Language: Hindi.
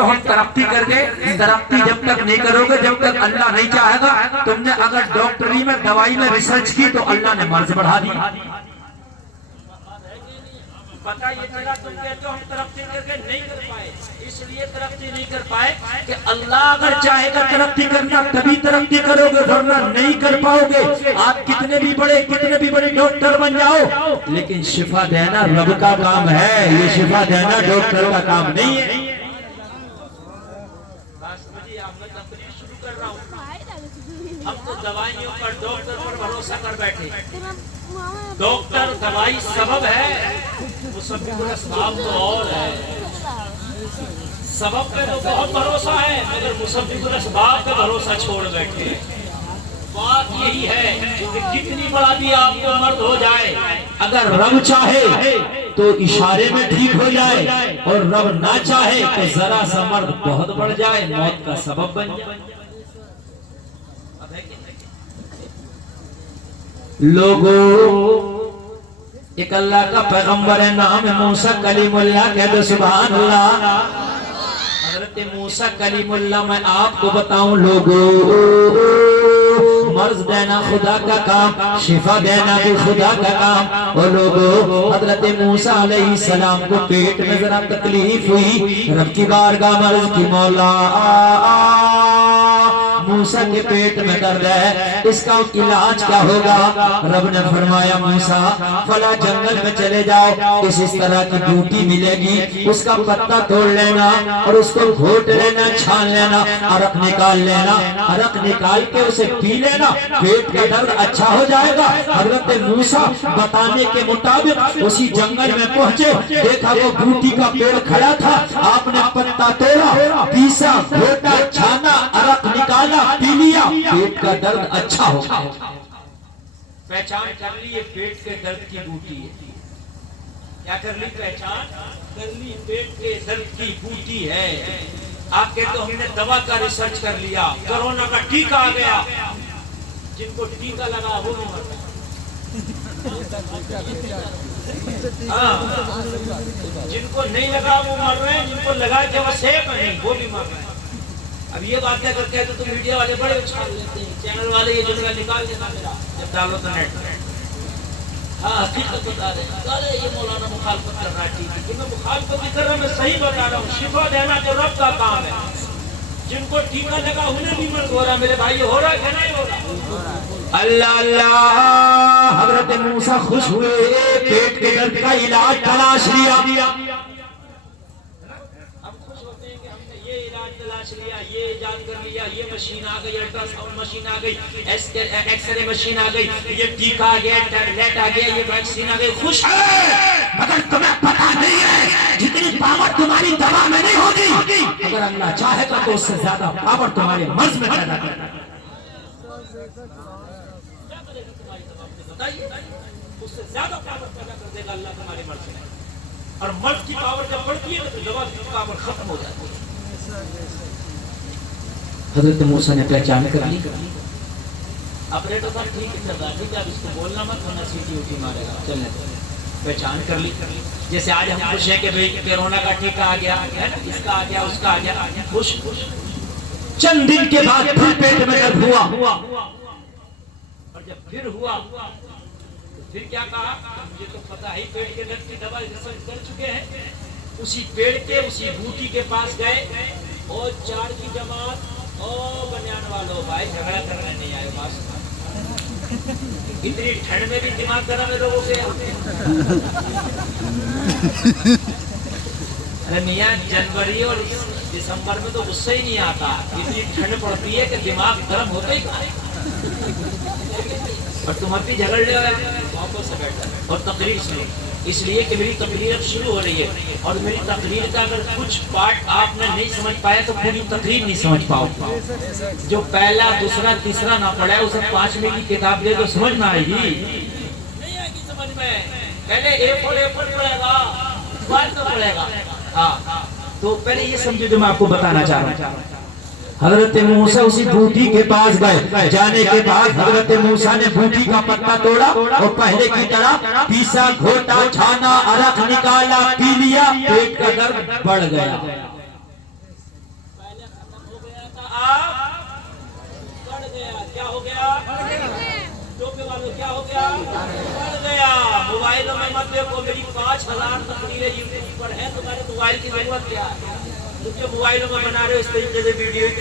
हो हम तरक्की करके, तरक्की जब तक नहीं करोगे जब तक अल्लाह नहीं चाहेगा। तुमने अगर डॉक्टरी में दवाई में रिसर्च की तो अल्लाह ने मर्ज बढ़ा दी। पता ये चला तुम कहते हो हम तरक्की करके नहीं कर पाए, इसलिए तरक्की नहीं कर पाए कि अल्लाह अगर चाहेगा तरक्की करना तभी तरक्की करोगे, वरना नहीं कर पाओगे। आप कितने भी बड़े डॉक्टर बन जाओ, लेकिन शिफा देना रब का काम है, ये शिफा देना डॉक्टर का काम नहीं है। शुरू कर रहा हूँ, हम तो दवाइयों पर डॉक्टर पर भरोसा कर बैठे। डॉक्टर दवाई सबब है, मुसब्बिब असबाब तो और है। सबब पे तो बहुत भरोसा है, मगर मुसब्बिब असबाब पे भरोसा छोड़ बैठे। बात यही है कि कितनी बड़ा भी आपको मर्द हो जाए, अगर रब चाहे तो इशारे में ठीक हो जाए, और रब ना चाहे तो जरा सा मर्द बहुत बढ़ जाए, मौत का सबब बन जाए। लोगों, एक अल्लाह का पैगंबर है, नाम है मूसा कलीमुल्लाह, कह दो सुभान अल्लाह। हजरत मूसा कलीमुल्लाह, मैं आपको बताऊं लोगों, मर्ज देना खुदा का काम, शिफा देना भी खुदा का काम। और लोगों, हजरत मूसा अलैहिस्सलाम को पेट में जरा तकलीफ हुई, रब की बारगाह मर्ज की, मौला मूसा के पेट में दर्द है, इसका इलाज क्या होगा? रब ने फरमाया मूसा फला जंगल में चले जाओ, इस तरह की बूटी मिलेगी, उसका पत्ता तोड़ लेना और उसको घोट लेना, छान लेना, अरक निकाल लेना, अरक निकाल के उसे पी लेना, पेट का दर्द अच्छा हो जाएगा। हजरत मूसा बताने के मुताबिक उसी जंगल में पहुंचे, देखा वो बूटी का पेड़ खड़ा था, आपने पत्ता तोड़ा, पीसा, घोटा, छाना, अरक निकाला, पी लिया, पेट का दर्द अच्छा हो गया। पहचान कर ली ये पेट के दर्द की बूटी है। क्या कर ली? पहचान कर ली, पेट के दर्द की बूटी है। आप कहते हो हमने दवा का रिसर्च कर लिया, कोरोना का टीका आ गया, जिनको टीका लगा वो भी मर गए। जिनको नहीं लगा वो मर रहे हैं, जिनको लगा के वो सेफ नहीं वो भी मर रहे हैं। अब ये बातें करते हैं तो मीडिया वाले बड़े उछाल लेते हैं, चैनल वाले ये जुमला निकाल देना मेरा जब डालो तो नेट। हाँ हकीकत बता रहे हैं, ये मौलाना मुखालफत कर रहा है, ठीक है, मैं मुखालफत नहीं कर रहा, मैं सही बता रहा हूँ। शिफा देना तो रब का काम है, जिनको टीका लगा उन्हें भी मर्द हो रहा। मेरे भाई हो रहा है नहीं हो रहा? अल्लाह अल्लाह। हजरत मूसा खुश हुए, पेट के दर्द का इलाज तलाश लिया। ये इजाद कर लिया, ये मशीन आ गई, अल्ट्रासाउंड मशीन आ गई, एक्सरे मशीन आ गई, ये टीका आ गया, टैबलेट आ गया, ये वैक्सीन आ गई। खुश है, मगर तुम्हें पता नहीं है जितनी पावर तुम्हारी दवा में नहीं होगी, अगर अल्लाह चाहेगा तो उससे ज्यादा पावर तुम्हारे मर्ज में पैदा करेगा। उससे ज्यादा पावर पैदा कर देगा अल्लाह तुम्हारे मर्ज में, और मर्ज की पावर जब बढ़ती है तो दवा की पावर खत्म हो जाती है। हजरत मूसा ने पहचान कर ली। ऑपरेटर साहब ठीक है चल रहा, ठीक है, अब इसको बोलना मत, वरना सीटी उठी मारेगा, चलने दो। पहचान कर ली। जैसे आज हम खुश हैं कि भाई कोरोना का टीका आ गया है ना, इसका आ गया, उसका आ गया, खुश। चंद दिन के बाद फिर पेट में दर्द हुआ, और जब फिर हुआ तो फिर क्या कहा? मुझे तो पता है पेट के दर्द की दवा रिसर्च कर चुके हैं। उसी पेड़ के उसी बूटी के पास गए, और 4 की जमात, ओ बनियान वालों भाई झगड़ा करने नहीं आए पास। इतनी ठंड में भी दिमाग गर्म है लोगों के। अरे मियाँ जनवरी और दिसंबर में तो गुस्सा ही नहीं आता, इतनी ठंड पड़ती है कि दिमाग गर्म होता ही कहाँ। और तुम अभी झगड़ रहे हो से बैठा और तकरीर सुनो, इसलिए कि मेरी तकरीर अब शुरू हो रही है, और मेरी तकरीर का अगर कुछ पार्ट आपने नहीं समझ पाया तो पूरी तकरीर नहीं समझ पाओ। जो पहला दूसरा तीसरा ना पढ़ा है उसे 5वीं की किताब दे तो समझ में आएगी, नहीं आएगी समझ में। पहले ए फोर पढ़ेगा, बाद में पढ़ेगा। हाँ, तो पहले ये समझो जो मैं आपको बताना चाह रहा हूँ। हजरत मूसा उसी बूटी के पास गए, जाने के बाद हजरत मूसा ने बूटी का पत्ता तोड़ा और पहले की तरह पीसा, घोटा, छाना, अरक निकाला, पी लिया, पेट का दर्द बढ़ गया। गया। क्या हो गया? टोपे वालों क्या हो गया? बढ़ गया। मोबाइलों में मत देखो, मेरी 5000 तस्वीरें यूट्यूब पर है, तुम्हारे मोबाइल की जरूरत क्या है? तुम जो मोबाइलों में बना रहे हो इस तरीके से वीडियो